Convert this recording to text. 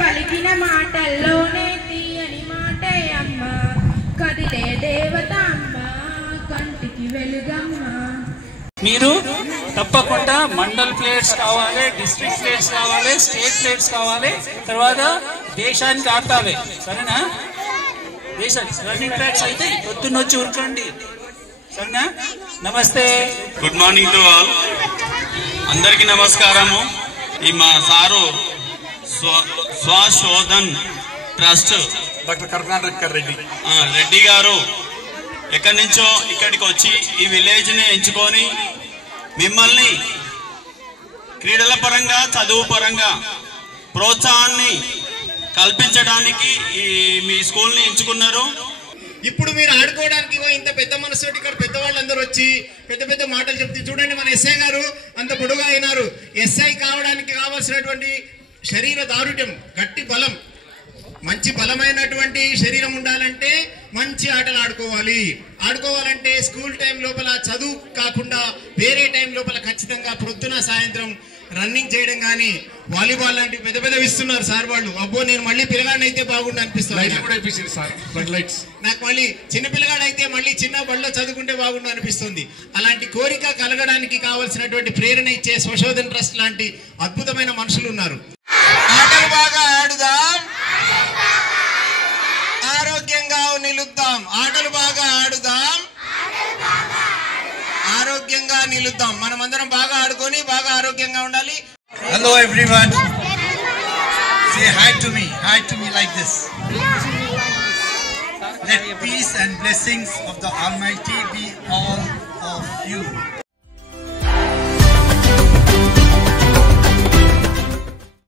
పలికిన మాటల్లోనే తీయని మాటే అమ్మ, కదిలే దేవత అమ్మ, కంటికి వెలుగమ్మ. మీరు తప్పకుండా మండల్ ప్లేయర్స్ కావాలి, డిస్ట్రిక్ట్ ప్లేయర్స్ కావాలి, స్టేట్ ప్లేయర్స్ కావాలి, తర్వాత దేశానికి ఆడాలి. సరేనా? దేశానికి రన్నింగ్ ట్రాక్స్ అయితే పొద్దున్నొచ్చి ఉరకండి. సరేనా? నమస్తే, గుడ్ మార్నింగ్ టు ఆల్. అందరికీ నమస్కారము. ఈ మా sir Swashodhan trust doctor Karunakar Reddy గారు ఎక్కడి నుంచో ఇక్కడికి వచ్చి ఈ విలేజ్ని ఎంచుకొని మిమ్మల్ని క్రీడల పరంగా, చదువు పరంగా ప్రోత్సాహాన్ని కల్పించడానికి ఈ మీ స్కూల్ని ఎంచుకున్నారు. ఇప్పుడు మీరు ఆడుకోవడానికి ఇంత పెద్ద మనసు ఇక్కడ పెద్దవాళ్ళందరూ వచ్చి పెద్ద పెద్ద మాటలు చెప్తే చూడండి, మన ఎస్ఐ గారు అంత పొడుగా అయినారు. ఎస్ఐ కావడానికి కావాల్సినటువంటి శరీర దారుఢ్యం, గట్టి బలం, మంచి బలమైనటువంటి శరీరం ఉండాలంటే మంచి ఆటలు ఆడుకోవాలంటే స్కూల్ టైం లోపల చదువు కాకుండా వేరే టైం లోపల ఖచ్చితంగా పొద్దున సాయంత్రం రన్నింగ్ చేయడం కానీ వాలీబాల్ లాంటివి పెద్ద పెద్దవి ఇస్తున్నారు సార్ వాళ్ళు. అబ్బో నేను మళ్ళీ పిల్లగాడిని అయితే బాగుండు అనిపిస్తుంది. నాకు మళ్ళీ చిన్న పిల్లగాడు అయితే మళ్ళీ చిన్న బడిలో చదువుకుంటే బాగుండు అనిపిస్తుంది. అలాంటి కోరిక కలగడానికి కావాల్సినటువంటి ప్రేరణ ఇచ్చే స్వశోధన్ ట్రస్ట్ లాంటి అద్భుతమైన మనుషులు ఉన్నారు. ఆటలు బాగా ఆడుదాం, ఆరోగ్యంగా నిలుద్దాం. ఆటలు బాగా ఆడుదాం, ఆరోగ్యంగా నిలుద్దాం. మనమందరం బాగా ఆడుకొని బాగా ఆరోగ్యంగా ఉండాలి. Hello everyone. Say hi to me like this. Let peace and blessings of the Almighty be all of you.